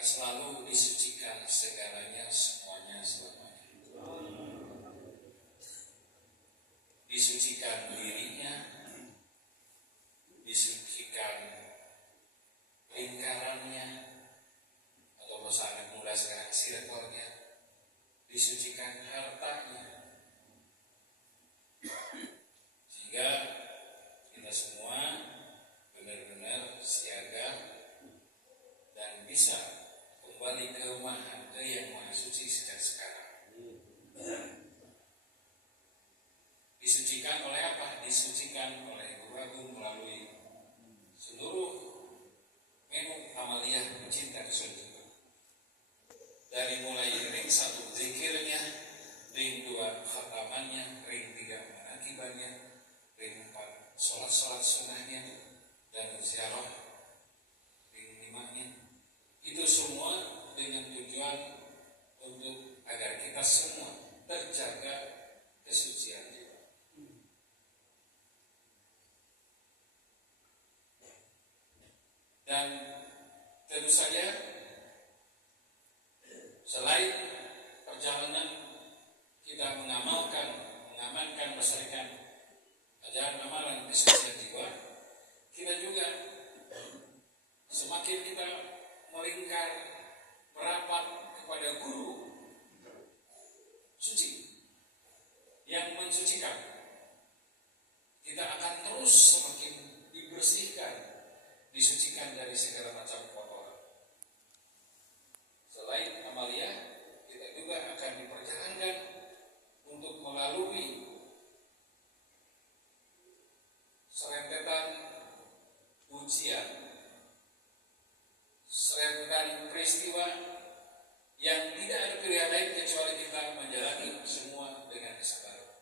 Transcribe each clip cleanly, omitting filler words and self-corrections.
akan selalu disucikan segalanya, semuanya, selamanya. Disucikan dirinya, disucikan lingkarannya, atau bahasa anak muda sekarang circle-nya, disucikan hartanya, sehingga kita semua benar-benar siaga dan bisa kembali ke yang maha suci sejak sekarang. Disucikan oleh apa? Disucikan oleh Guru Agung melalui seluruh menu amaliyah pencinta kesunjukan. Dari mulai ring 1 zikirnya, ring 2 khatamannya, ring 3 manakibannya, ring 4 sholat-sholat sunnahnya, dan ziarah ring 5-nya. Itu semua dengan tujuan untuk agar kita semua terjaga kesucian jiwa. Dan tentu saja selain perjalanan kita mengamankan melestarikan ajaran amalan kesucian jiwa, kita juga semakin kita melingkar merapat kepada guru suci yang mensucikan, kita akan terus semakin dibersihkan, disucikan dari segala macam kotoran. Selain amalia, kita juga akan diperjalankan untuk melalui serentetan ujian, serentetan peristiwa yang tidak ada pilihan lain kecuali kita menjalani semua dengan kesabaran.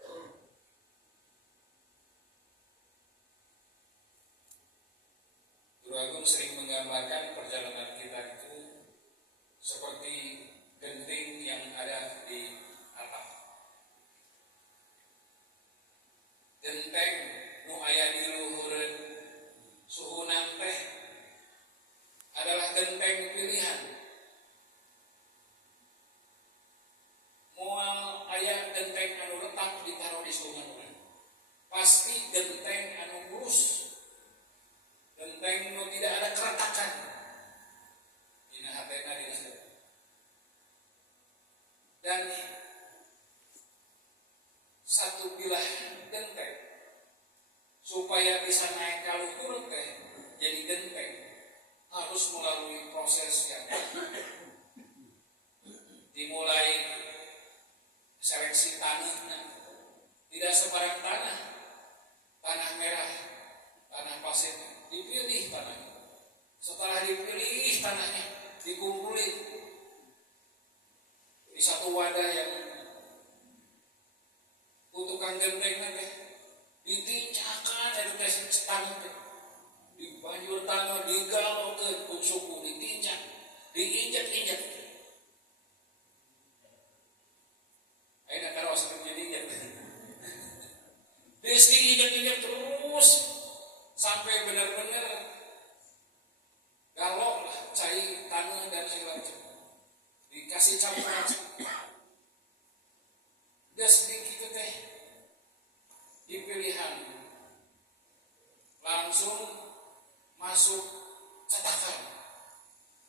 Guru Agung sering menggambarkan perjalanan kita itu seperti genting yang ada di atap. Genteng nu aya di luhureun suhunan teh adalah genteng pilihan. Moal aya genteng anu letak ditaruh di suhunan urang, pasti genteng anu mulus, genteng nu tidak ada keretakan dina hatena dina sadar. Dan satu bilah genteng supaya bisa naik ka luhur teh jadi genteng harus melalui proses yang dimulai seleksi tanahnya. Tidak sembarang tanah merah, tanah pasir, dipilih tanahnya. Setelah dipilih tanahnya, dikumpulin di satu wadah yang untukan genteng nanti, ditincakan edukasi tanah, di banjur tanah digalau ke suku, ditincak, diinjak-injak. Aina karos diinjak. Diinjak-injak terus sampai benar-benar galau lah, cai tanah dan segala macam. Dikasih campuran. Dan sedikit itu teh di pilihan langsung masuk cetakan.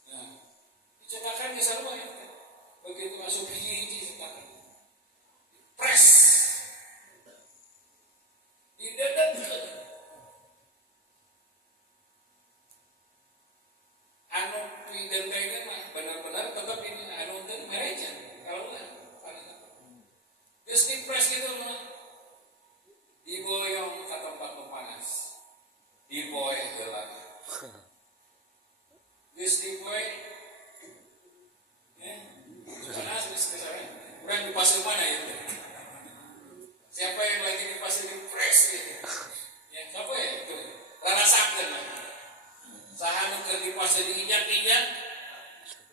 Nah, cetakan di sana ya. Begitu masuk hiji-hiji cetakan, press, didedekkeun. Anu pidentengna mah benar-benar tetap ini anu teh mereja kalau lah. Geus dipres gitu mah diboyong ke tempat nu panas. Diboy heula. Geus diboy panas geus kesana. Urang di pasir mana ya? Siapa yang lagi di pasir dipres gitu? Ya, siapa ya itu? Rasakeun mah. Saha nu keur di pasir diinjak-injak,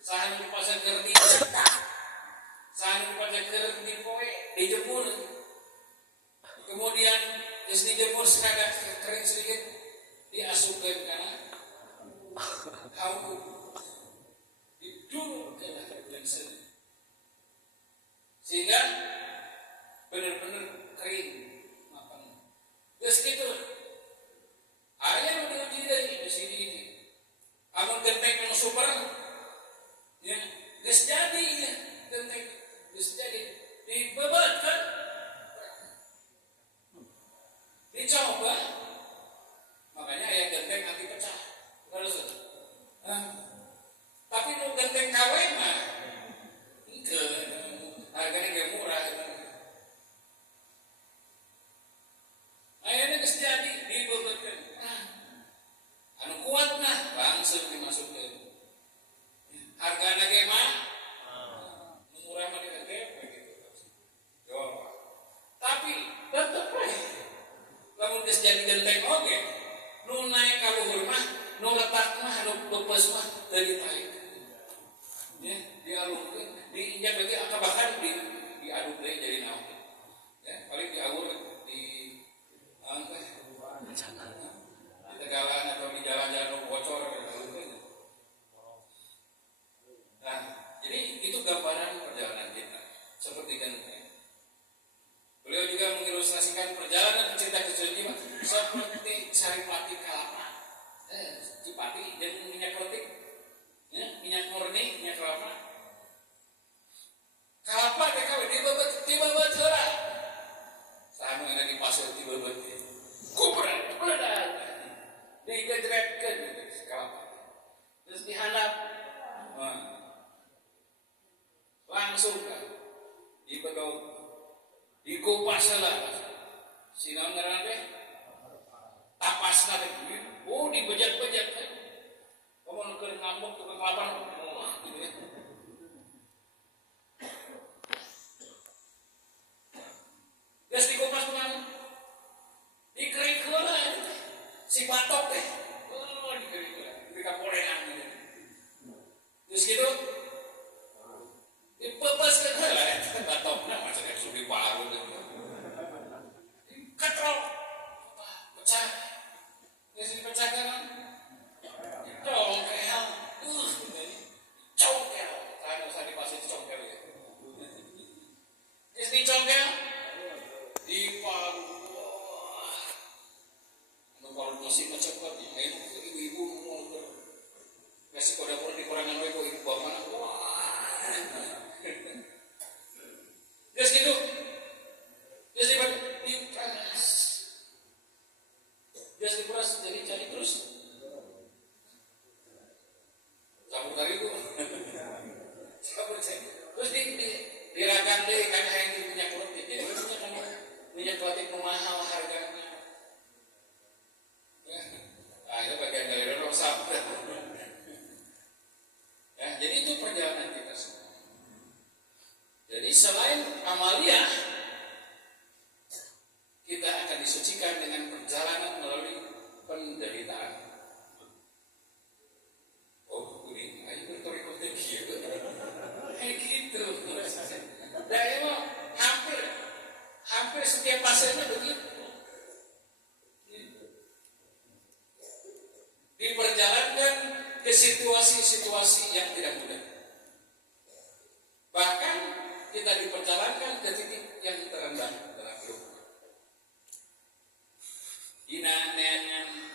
saha nu di pasir keur diinjak, saha nu di pasir keur dipoe, dijemur. Kemudian geus dijemur sekadar kering sedikit, diasupkeun kana hawu. genteng yang super, ya, geus jadi ya, genteng geus jadi, dibebat kan, dicoba, makanya aya genteng anti pecah, terus, tapi nu genteng KW mah, harganya gak murah. Akhirnya geus jadi dibebetkeun. Anu kuat nah langsung dimasukkeun. Hargana ge mah murah mah dihargai begitu. Yo. Tapi tetep we. Lamun geus jadi genteng oge, nu naik ka luhur mah, nu letak mah, nu beupeus mah teu ditaik. Ya, dialungkeun, diinjak lagi atau bahkan diaduk deui jadi naon. Ya, paling diaur di di tegalan atau di jalan-jalan bocor. Nah, jadi itu gambaran perjalanan kita seperti genteng. Beliau juga mengilustrasikan perjalanan pecinta kesucian seperti saripati kelapa, cipati dan minyak peletik, ya, minyak murni, minyak kelapa. Kelapa DKW dibebet heula. Sanu ada di pasir dibebet. Kubran, kubran. Digedrekkeun kelapa. Terus dihandap. Langsung kan dibedog, dikupas heula. Sinaon ngaranna teh? Tapasna teh. Oh, dibejat-bejat kan. Kamu keur ngambek tukang kelapa. Gitu ya. Geus dikupas kumaha? Dikerik heula si batok teh. Oh, dikerik heula. Dikaporean gitu. Terus gitu dipepeskeun heula eta batokna maksudnya sudah diparu gitu. Katrok. Pecah. Geus dipecahkeun. Congkel. Congkel. Kan usah dipasih congkel ya. Geus dicongkel diparu. Kalau masih cepet ya, ibu-ibu mau kasih kode dikurangan wae kok ibu bapak. Terus gitu. Terus diperas. Terus diperas jadi terus. Campur kari itu. Campur cek. Terus diragang deh kan yang minyak peletik. Jadi minyak peletik mahal harganya. Itu bagian dari rosap. Ya, jadi itu perjalanan kita semua. Jadi selain amalia, kita akan disucikan dengan perjalanan melalui penderitaan. Oh, ini ayo bertoriko gitu. Gitu. Dan emang hampir setiap pasiennya begitu. Diperjalankan ke situasi-situasi yang tidak mudah. Bahkan kita diperjalankan ke titik yang terendah dalam hidup.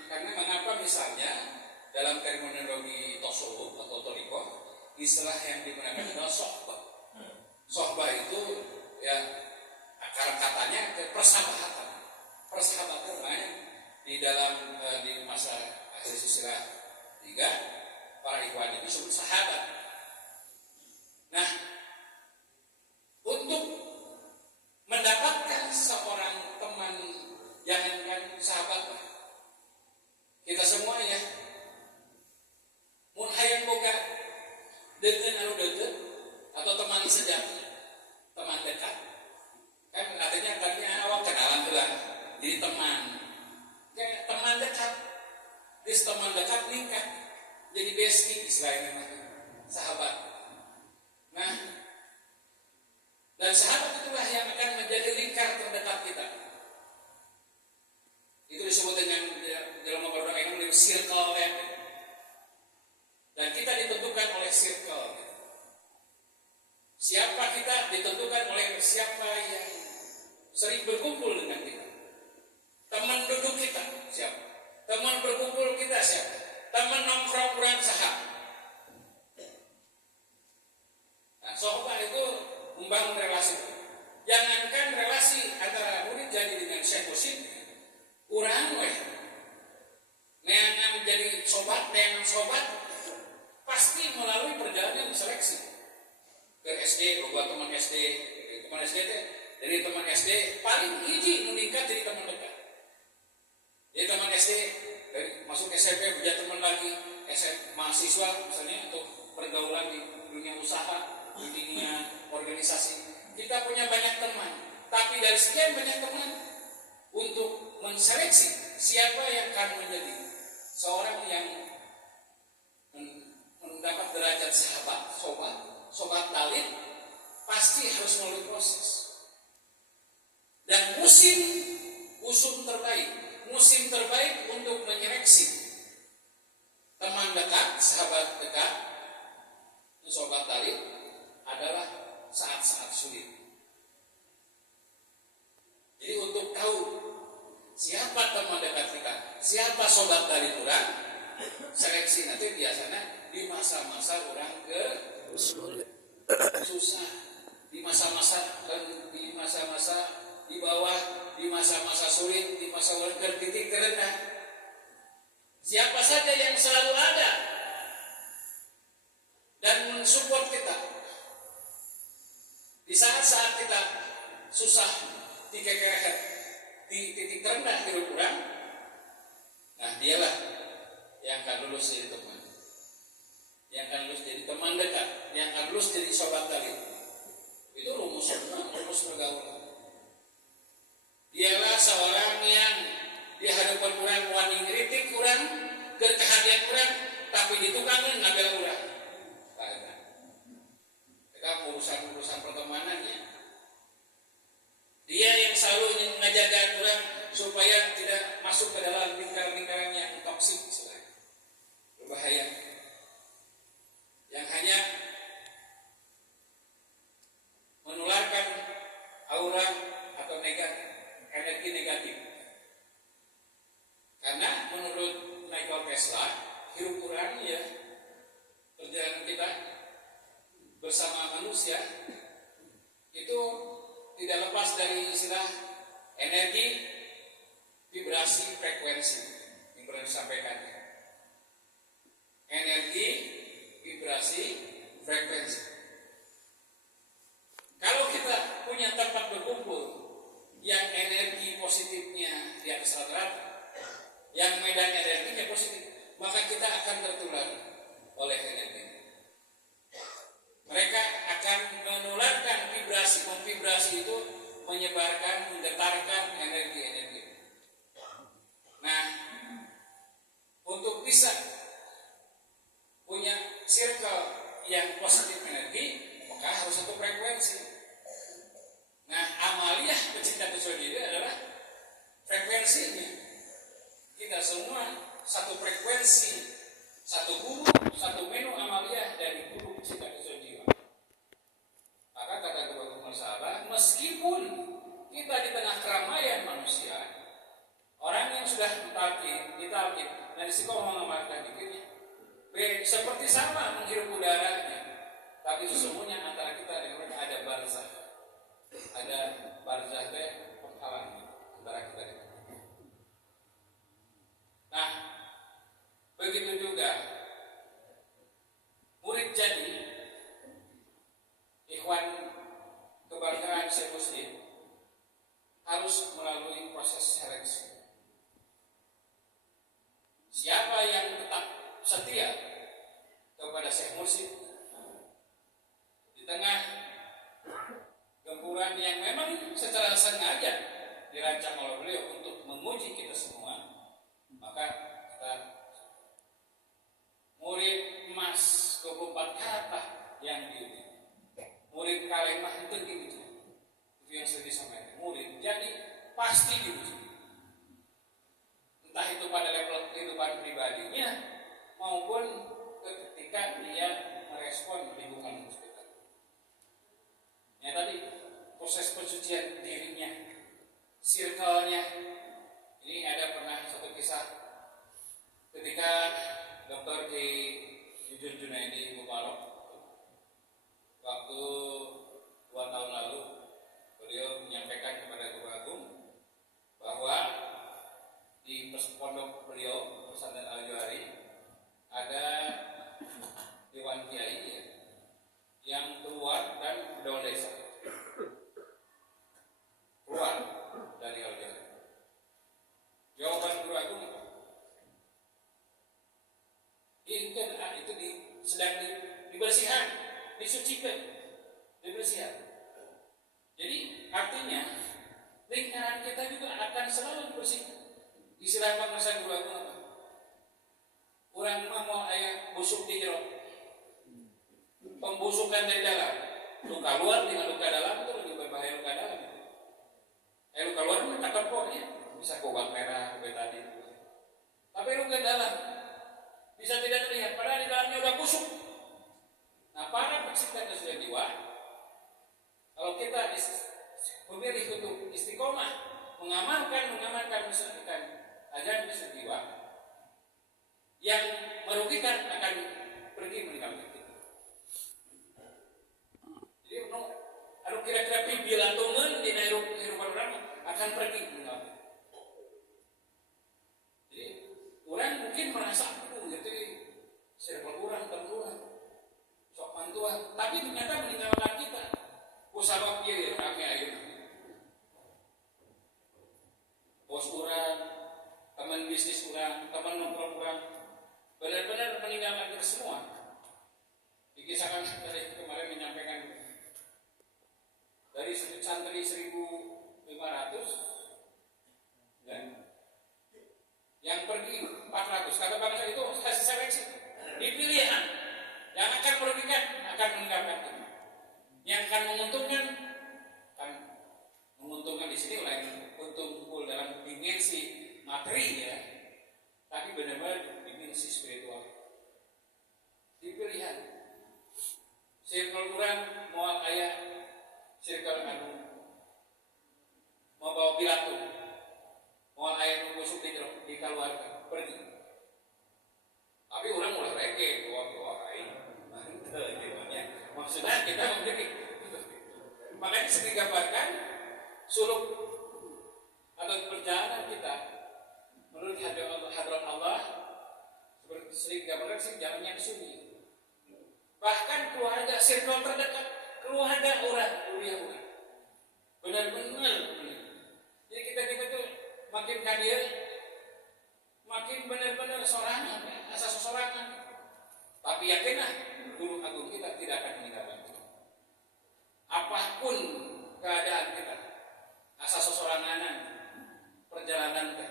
Karena mengapa misalnya dalam terminologi tasawuf atau thariqah istilah yang digunakan adalah sohbah. Sohbah itu ya akar katanya persahabatan. Persahabatan di dalam di masa akhir silsilah 3 para ikhwan itu disebut sahabat. Nah, untuk mendapatkan seorang teman, jangankan sahabat lah, kita semua ya mun hayang boga dengan anu deukeut atau teman sejati, teman dekat, kan artinya awak kenalan heula, jadi teman, kayak teman dekat. Dis teman dekat nikah jadi bestie istilahnya sahabat. Nah, dan sahabat itulah yang akan menjadi lingkar terdekat kita. Itu disebut dengan dalam beberapa ilmu circle ya. Dan kita ditentukan oleh circle. Siapa kita ditentukan oleh siapa yang sering berkumpul dengan kita. Teman duduk kita siapa? Teman berkumpul kita siapa? teman nongkrong kurang saham. Nah, sohbah itu membangun relasi. Jangankan relasi antara murid jadi dengan Syekh Mursyid, kurang weh. Neangan jadi sobat, pasti melalui perjalanan seleksi. Ke SD, buat teman SD teh, dari teman SD paling hiji meningkat jadi teman dekat. Jadi teman SD dari masuk SMP punya teman lagi, mahasiswa misalnya untuk pergaulan di dunia usaha, di dunia organisasi. Kita punya banyak teman, tapi dari sekian banyak teman untuk menseleksi siapa yang akan menjadi seorang yang mendapat derajat sobat talib, pasti harus melalui proses. Dan musim terbaik untuk menyeleksi teman dekat, sahabat dekat, sobat talib adalah saat-saat sulit. Jadi untuk tahu siapa teman dekat kita, siapa sobat talib orang, seleksi nanti biasanya di masa-masa orang ke susah, di masa-masa di bawah, di masa-masa sulit, di masa titik terendah. Siapa saja yang selalu ada dan mensupport kita di saat-saat kita susah, di titik terendah hidup orang. Nah, dialah yang akan lulus jadi teman, yang akan lulus jadi teman dekat, yang akan lulus jadi sobat talib. Itu rumus pergaulan. Dialah seorang yang di hadapan orang wani kritik orang, kehadiran orang, tapi ditukangin ngabel orang. Mereka urusan pertemanannya. Dia yang selalu ingin mengajarkan orang supaya tidak masuk ke dalam lingkaran-lingkaran yang toksik, berbahaya, yang hanya menularkan aura atau energi negatif. Karena menurut Nikola Tesla, hidup orang ya, perjalanan kita bersama manusia itu tidak lepas dari istilah energi, vibrasi, frekuensi yang pernah disampaikan. Energi, vibrasi, frekuensi. Kalau kita punya tempat berkumpul yang energi positifnya di atas rata-rata, yang medan energinya positif, maka kita akan tertular oleh energi. Mereka akan menularkan vibrasi, memvibrasi itu menyebarkan, menggetarkan energi-energi. Nah, untuk bisa punya circle yang positif energi, maka harus satu frekuensi. Nah, amaliyah pecinta diri adalah frekuensinya. Kita semua satu frekuensi, satu guru, satu menu amaliyah dari guru pecinta jiwa. Maka kata kedua masalah, meskipun kita di tengah keramaian manusia, orang yang sudah ditalqin dan istiqomah mengamalkan dikirnya, seperti sama menghirup udaranya, tapi sesungguhnya antara kita dan mereka ada barzah. Ada barzah penghalang antara kita dan mereka. Nah, begitu juga murid jadi ikhwan kebangsaan Syekh Mursyid harus melalui proses seleksi. Siapa yang tetap setia kepada Syekh Mursyid di tengah gempuran yang memang secara sengaja dirancang oleh beliau untuk menguji kita semua, maka kita murid emas 24 karat yang diuji. Murid kaleng mah itu gitu. Itu yang saya disampaikan. Murid jadi pasti diuji. Entah itu pada level kehidupan pribadinya maupun ketika dia merespon lingkungan sekitar. Ya tadi proses pensucian dirinya, circle-nya. Ini ada pernah satu kisah ketika dewan kiai ya, yang keluar dan dewan desa keluar dari LDR. Jawaban Guru Agung apa? Itu sedang dibersihkan, disucikan, dibersihkan. Jadi artinya lingkaran kita juga akan selalu dibersihkan. Istilah masa Guru Agung apa? Orang mau ayah busuk di jero, pembusukan dari dalam, luka luar dengan luka dalam itu lebih berbahaya luka dalam. Luka luar itu tak pokoknya bisa kubang merah, betadin. Tapi luka dalam bisa tidak terlihat, padahal di dalamnya udah busuk. Nah, para pecinta kesucian jiwa, kalau kita memilih untuk istiqomah, mengamalkan ajaran kesucian jiwa, yang merugikan akan pergi meninggalkan kita. Jadi, kira-kira bilantungan di kehidupan orang akan pergi meninggalkan. Jadi, orang mungkin merasa gitu, circle orang terluar, sok pantuan, tapi ternyata meninggalkan kita. Usabab dia kami air. Bos orang, teman bisnis orang, teman nongkrong orang, benar-benar meninggalkan kita semua. Dikisahkan dari kemarin menyampaikan dari santri 1.500 dan yang pergi 400. Kata bangsa itu hasil seleksi. Dipilih yang akan merugikan akan meninggalkan kita. Yang akan menguntungkan di sini lain untung dalam dimensi materi ya, tapi benar-benar dimensi spiritual. Dipilihan. Circle kurang mau ayah, circle anu mau bawa pilato, mau ayah membusuk di keluarga pergi. Tapi orang mulai reke doa maksudnya kita memiliki. Makanya sering gambarkan suluk atau perjalanan kita menurut hadrat Allah seperti sering gambarkan jalan yang sunyi. Bahkan keluarga circle terdekat, keluarga orang, kuliah orang, benar-benar. Jadi kita tuh makin kadir, makin benar-benar sorangan, asa sorangan. Tapi yakinlah Guru Agung kita tidak akan meninggalkan kita. Apapun keadaan kita, asa sosoranganan, perjalanan kita,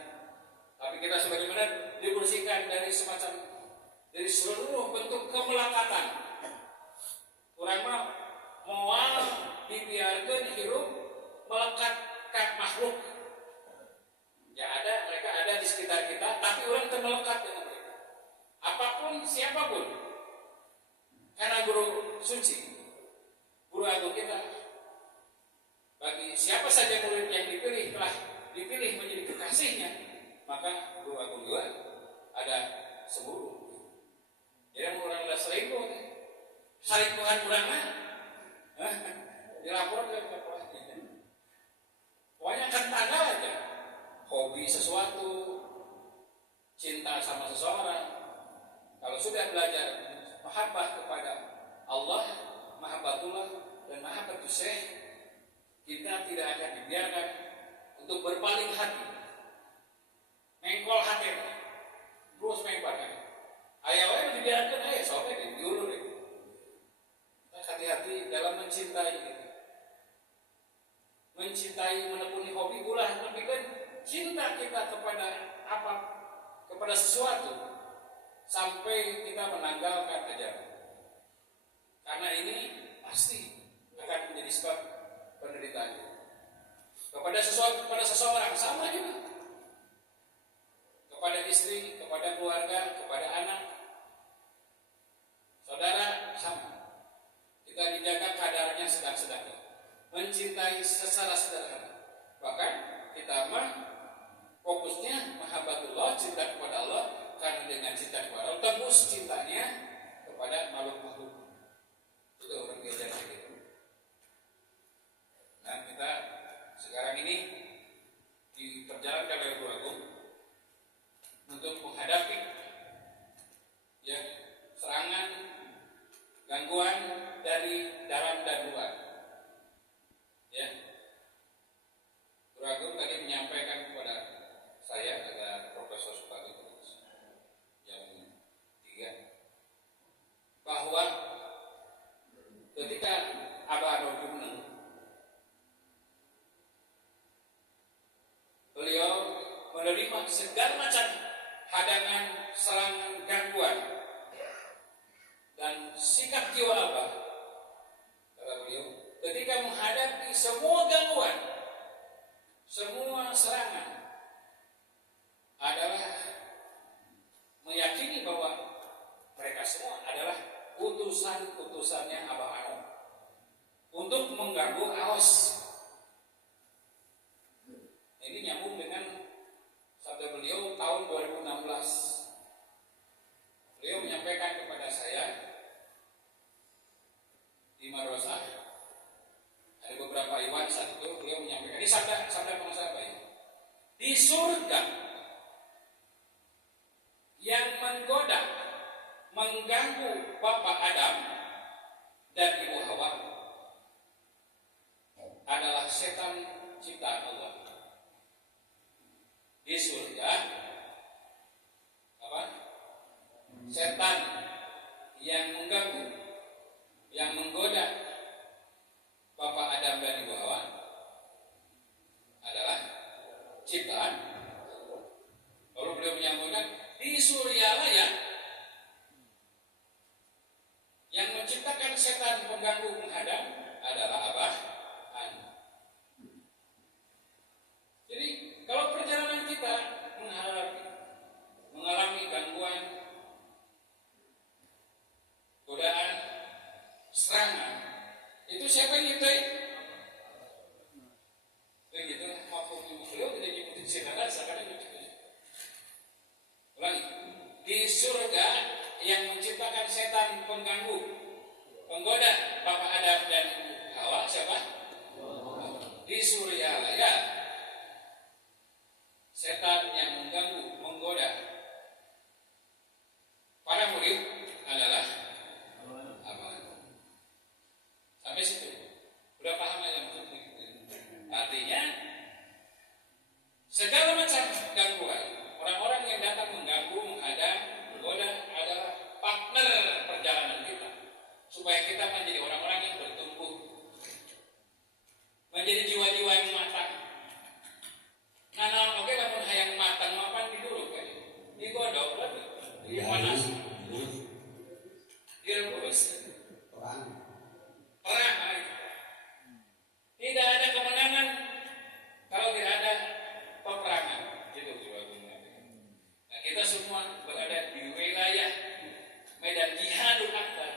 tapi kita sebenarnya dibersihkan dari seluruh bentuk kemelekatan. Orang mau dibiarkan hidup melekat ke makhluk. Ya mereka ada di sekitar kita, tapi orang termelekat dengan mereka. Apapun, siapapun, karena Guru suci, Guru Agung kita, bagi siapa saja murid yang telah dipilih menjadi kekasihnya, maka Guru Agung juga ada sembuh. Jadi orang ada selingkuh, selingkuhan orangnya dilaporkan ke polisi. Pokoknya akan tanda aja, hobi sesuatu, cinta sama seseorang. Kalau sudah belajar mahabbah kepada Allah, mahabbatullah dan mahabbatus syekh, kita tidak akan dibiarkan untuk berpaling hati, mengkol hati, terus mengkol. Ayah dibiarkan, ayah soalnya diulur. Hati-hati dalam mencintai, menekuni hobi ulah lebihkan cinta kita kepada apa, kepada sesuatu sampai kita menanggalkan ajaran. Karena ini pasti akan menjadi sebab penderitaan. Kepada seseorang sama juga. Kepada istri, kepada keluarga, kepada anak, saudara sama. Kita dijaga kadarnya sedang-sedangnya, mencintai secara sederhana. Bahkan kita fokusnya mahabbatullah, cinta kepada Allah, karena dengan cinta kepada Allah tembus cintanya kepada makhluk-makhluk. Itu orang gereja gitu. Nah, kita sekarang ini diperjalankan oleh Guru Agung untuk menghadapi serangan gangguan dari dalam dan luar. Ya, Guru Agung tadi menyampaikan kepada saya, kata Profesor Supardi jam 3, bahwa ketika Abah Rojumneng, beliau menerima segala macam hadangan, serangan, gangguan, dan sikap jiwa Abah, kata beliau, ketika menghadapi semua gangguan, semua serangan, adalah meyakini bahwa mereka semua adalah utusan-utusannya Abah Anom untuk mengganggu Aos. Ini nyambung dengan sabda beliau tahun 2016. Beliau menyampaikan kepada saya di madrasah, ada beberapa iwan saat itu beliau menyampaikan, ini sabda pengusaha baik, di surga yang menggoda, mengganggu Bapak Adam dan Ibu Hawa adalah setan ciptaan Allah. Di surga apa? Setan yang mengganggu, yang menggoda Bapak Adam dan Ibu Hawa adalah ciptaan. Lalu beliau menyambungkan, di Suryalaya yang menciptakan setan pengganggu penghadang adalah Abah Anom. Jadi kalau perjalanan kita mengalami gangguan, godaan, serangan, itu siapa yang nyiptain? Begitu, maupun beliau tidak nyebutin setan, sekarang itu. Ulangi, di surga yang menciptakan setan pengganggu, penggoda Bapak Adam dan Ibu Hawa siapa? Di Suryalaya setan yang mengganggu, menggoda para murid adalah Abah. Sampai situ udah paham ya maksudnya? Artinya segala macam gangguan, orang-orang yang datang mengganggu, menghadang, menggoda adalah partner perjalanan kita, supaya kita menjadi orang-orang yang bertumbuh, menjadi jiwa-jiwa yang matang. Nah, oke, namun hayang matang mapan di dulu kan, digodok lagi, dipanas, direbus, perang. Tidak ada kemenangan kalau tidak ada peperangan. Gitu sebabnya. Nah, kita semua berada di wilayah medan jihadul akbar.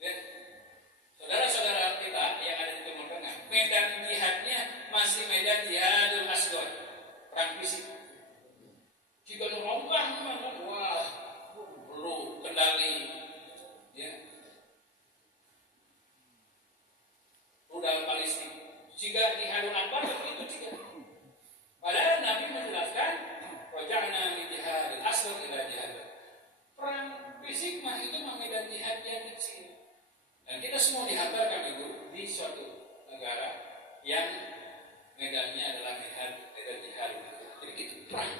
Ya. Saudara-saudara kita yang ada di Timur Tengah, medan jihadnya masih medan jihadul asghar, perang fisik. Jika merombak memang, wah, perlu kendali, ya, rudal balistik. Jika jihadul akbar itu juga. Padahal Nabi menjelaskan, wajahna min jihadil asghar ila jihad. Perang fisik mah itu mah medan jihad yang kecil. Dan kita semua dihantarkan itu di suatu negara yang medannya adalah medan jihad. Jadi kita perang.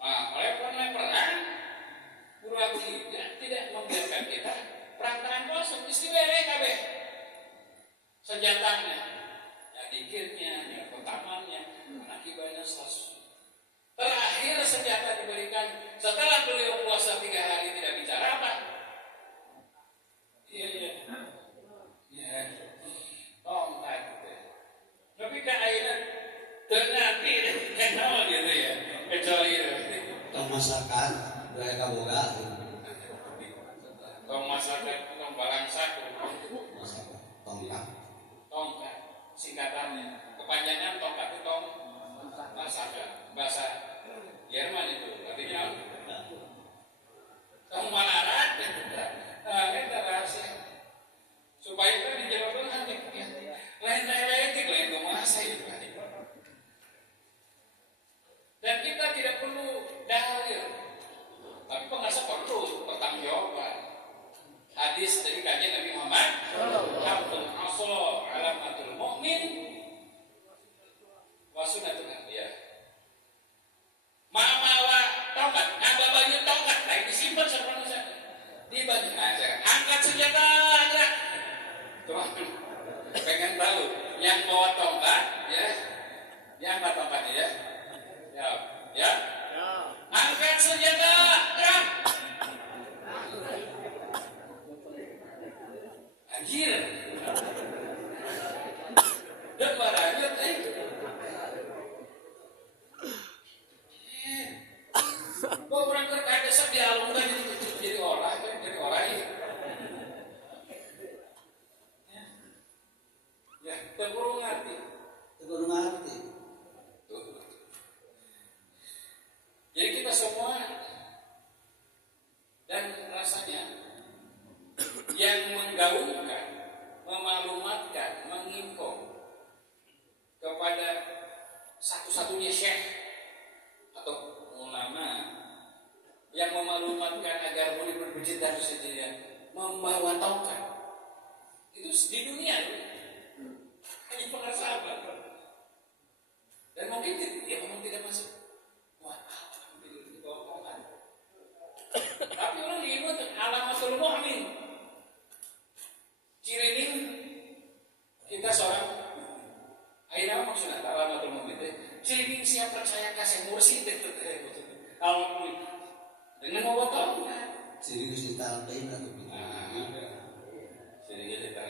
Nah, oleh karena perang, Guru Agung tidak membiarkan kita perang tangan kosong, mesti bere kabeh senjatanya, ya dikirnya, ya pertamanya, akibatnya selesai. Terakhir senjata diberikan setelah beliau puasa 3 hari tidak bicara apa? Iya. Tongkat. Tapi kan akhirnya ternyata kenal gitu ya, kecuali itu. Tong masakan, budaya kaboga. Tong masakan, tong balangsak, Tongkat. tongkat, singkatannya, kepanjangan tongkat itu tong masakan, bahasa Jerman itu, artinya tong malarat, itu rahasia. Supaya kita dijawab nanti, lain kemasa itu. Dan kita tidak perlu dalil, tapi pengasah perlu pertanggungjawaban. anjir. Dan marahnya kok orang terkait desek dialungkan jadi orang ya. Ya, terkurung ngerti. Kudu ngerti. Tuh. Jadi kita semua dan rasanya yang menggaungkan, memaklumatkan, menginfo kepada satu-satunya syekh atau ulama yang memaklumatkan agar murid bercinta sendirian, membawa taukat itu di dunia hanya para sahabat dan mungkin dia memang tidak masuk buat apa di bawah Quran. Tapi orang diingat alamatul mu'min. Ciri ini kita seorang aina maksudnya alamatul mu'min. Ciri ini siap percaya kasih mursyid itu alamatul dengan bawa taukat. Ciri Gusti Talpain atau Ciri kita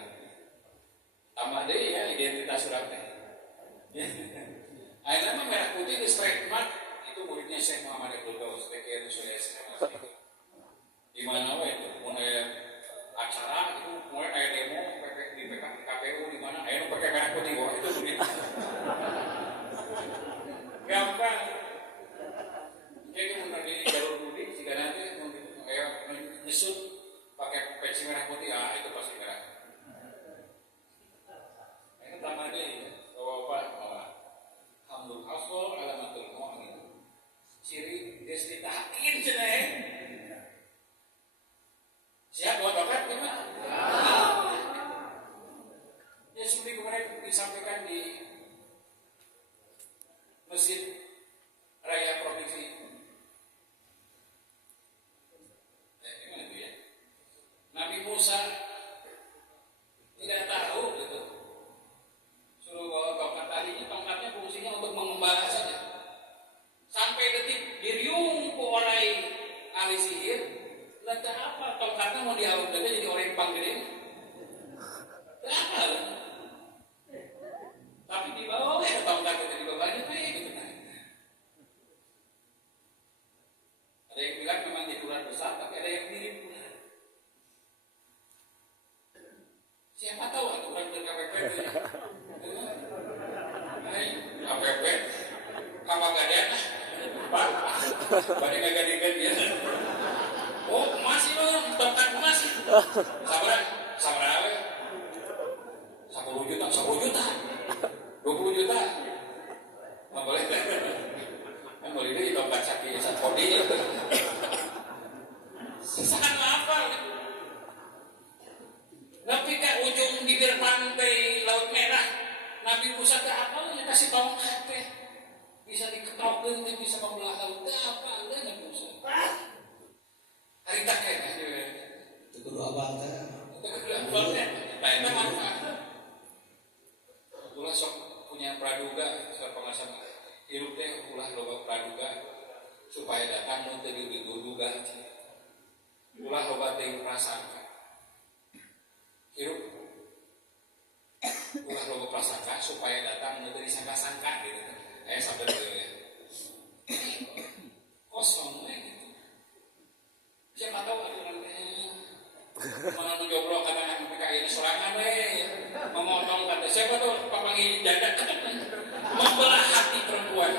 tambah deh ya identitas suratnya. Akhirnya mah merah putih di trademark itu muridnya Syekh Muhammad Abdul Ghaus PKN Sulawesi. Di mana itu mulai acara itu mulai kayak demo di KPU di mana ayo pakai merah putih wah itu murid. Gampang. Jadi mun di jalur mudik jika nanti kayak nyesut pakai peci merah putih itu pasti merah. Ini tamanya ya, bapak hamdul asal alamatul mu'min. Ciri desditakin cenah. Siap buat tokat gimana? Ya seperti kemarin disampaikan di Masjid Raya Provinsi. Gimana itu ya? Nabi Musa tidak tahu gitu. Suruh bawa tongkat tadinya, tongkatnya fungsinya untuk mengembara saja. Sampai detik diriung ku orai ahli sihir, letak apa tongkatnya mau dialung jadi orang panggil. Kenapa? Tapi di bawah ya tongkat itu di bawahnya gitu kan. Ada yang bilang memang di ular besar, tapi ada yang mirip ular. Siapa tahu ada orang KPP itu ya. KPP, kapal gaden, pak, pada gaden dia. Oh masih loh, tongkat masih. Sabar aja. 10 juta, 20 juta. Nggak boleh kan? Kan boleh dia tongkat sakit sakodi. Sesakan apa? Tapi ke ujung bibir pantai Laut Merah, Nabi Musa ke apa? Ya kasih tongkat teh. Bisa diketokkan, bisa membelah laut. Apa? Ada Nabi Musa. Hari tak kayak itu kudu abang teh. Lain manfaat. Ulah sok punya praduga, sok pengasam hirup teh ulah loba praduga supaya datang mun teu diduga. Ulah loba teh prasangka. Hirup ulah loba prasangka supaya datang mun teu disangka-sangka gitu. Sampai dulu ya. Kosong gitu. Siapa tahu aturannya. Mana jomblo karena PKI ini sorangan memotong kata siapa tuh papangi dada membelah hati perempuan.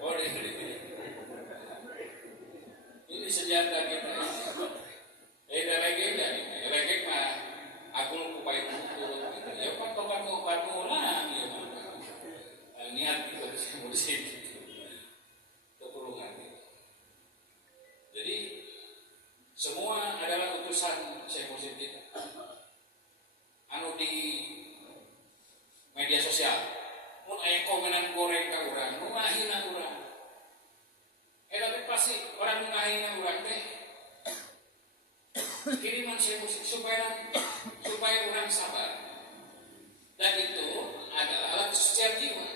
Oh ini senjata kita. Legek mah aku kupain buku. Ya pak tongkat orang ya. Niat itu mau di sini. Jadi semua adalah utusan Syekh Mursyid kita. Anu di media sosial, mun aya komenan goreng ka urang, nu ngahina urang. Tapi pasti orang ngahina urang teh kiriman Syekh Mursyid supaya orang sabar. Dan itu adalah alat kesucian jiwa.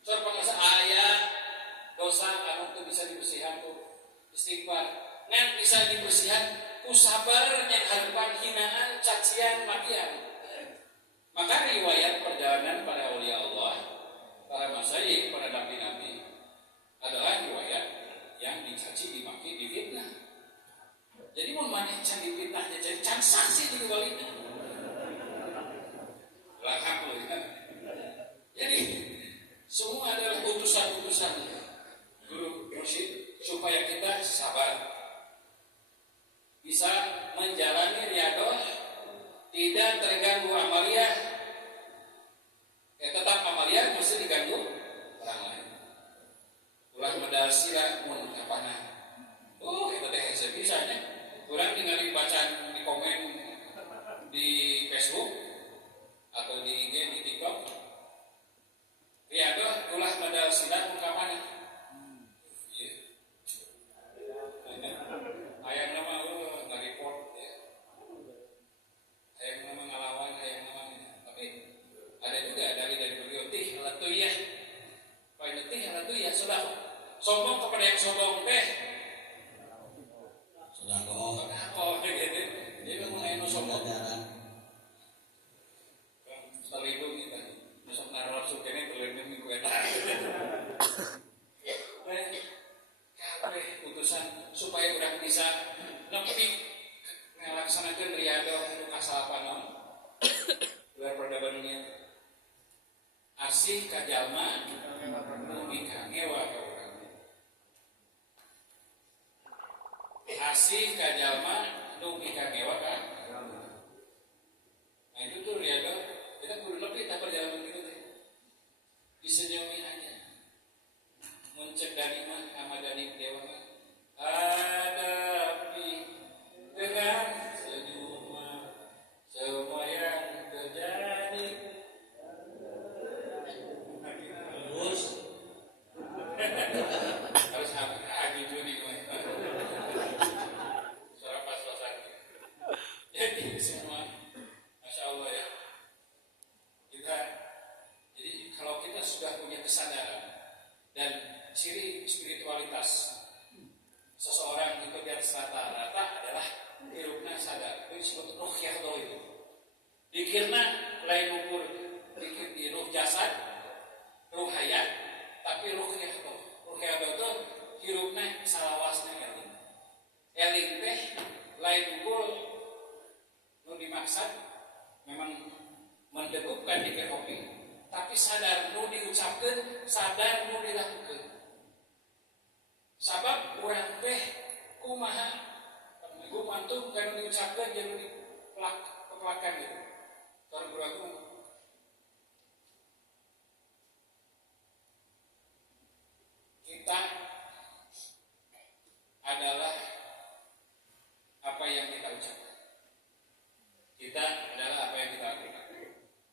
Soal pangasa ayat dosa anu teu bisa dibersihkan tuh istighfar ngan bisa dibersihan ku sabar yang harapan hinaan cacian makian. Maka riwayat perjalanan para aulia Allah, para masyayikh, para nabi-nabi adalah riwayat yang dicaci, dimaki, difitnah. Jadi mau mana can difitnahnya jadi can saksi di baliknya. Alhamdulillah. Jadi semua adalah utusan-utusan guru mursyid supaya kita sabar, bisa menjalani riyadhah, tidak terganggu amaliyah. Tetap amaliyah mesti diganggu orang lain. Ulah medal sila mun kapana. Itu teh sebisanya. Kurang tinggal bacaan di komen di Facebook atau di IG, di TikTok. Riyadhah ulah medal sila mun kapana. Iya. Ayam nama nge-report ya. Ayam nama ngalawan, ayam nama tapi ada juga dari beliau tih alatuyah. Paling tih alatuyah sudah sombong kepada yang sombong teh. Sudah kok. Oh, dia mengenai sombong. Terlindung kita. Masuk naruh sukene terlindung minggu eta. Kabeh utusan supaya urang bisa nepi ngalaksanakeun riyadhah nu kasalapanon. Luar peradaban dunia. Asih ka jalma nu ngewa ka urang. Asih ka jalma nu ngewa ka. Nah itu tuh riyadhah kita kudu lebih tak perjalanan gitu teh. Disenyomi aja. Muncul dari mah amadani dewa mah. Hadapi dengan senyuman semua yang terjadi. Terus Harus lagi nih gue. Suara pas-pasan. Jadi semua, masya Allah ya. Jadi kalau kita sudah punya kesadaran dan ciri spiritualitas seseorang itu di atas rata-rata adalah hirupna sadar. Itu disebut ruhyah itu. Dikirna lain ukur dikir di ruh jasad, ruh hayat, tapi ruhyah itu. Ruhyah itu hirupna salawasna eling. Eling teh lain ukur nu dimaksud memang mendekupkan dikir kopi. Tapi sadar nu diucapkan, sadar nu dilakukan. Sabab urang teh kumaha gumantung kana diucapkan jeung dipelakan gitu. Cara guru kita adalah apa yang kita ucapkan. Kita adalah apa yang kita lakukan.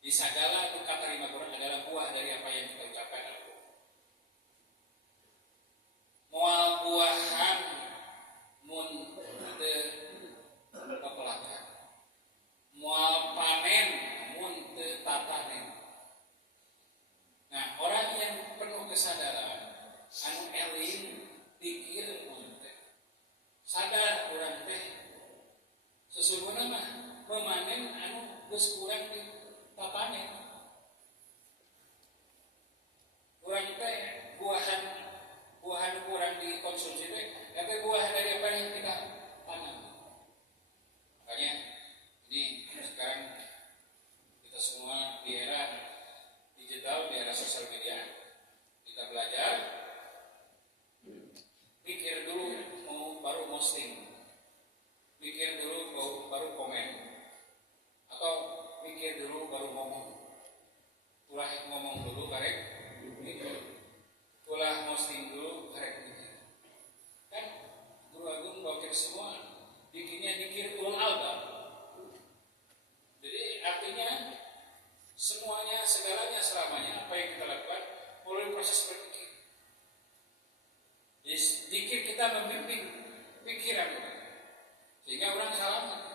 Di segala kata lima Quran adalah buah dari apa yang kita ucapkan. Moal buahan mun teu kepelakan. Moal panen mun teu tatanen. Nah, orang yang penuh kesadaran anu eling pikir mun teh sadar urang teh sesungguhna mah memanen anu geus kurang di papanen. Kurang teh buahan kurang dikonsumsi teh, tapi buah dari apa yang kita tanam. Makanya ini sekarang kita semua di era digital, di era sosial media, kita belajar pikir dulu baru posting, pikir dulu baru komen, atau mikir dulu baru ngomong. Ulah ngomong dulu karek mikir. Ulah posting dulu karek mikir. Kan Guru Agung bawa kita semua bikinnya mikir ulang album. Jadi artinya semuanya, segalanya, selamanya apa yang kita lakukan melalui proses berpikir. Jadi sedikit kita membimbing pikiran orang, sehingga orang salah.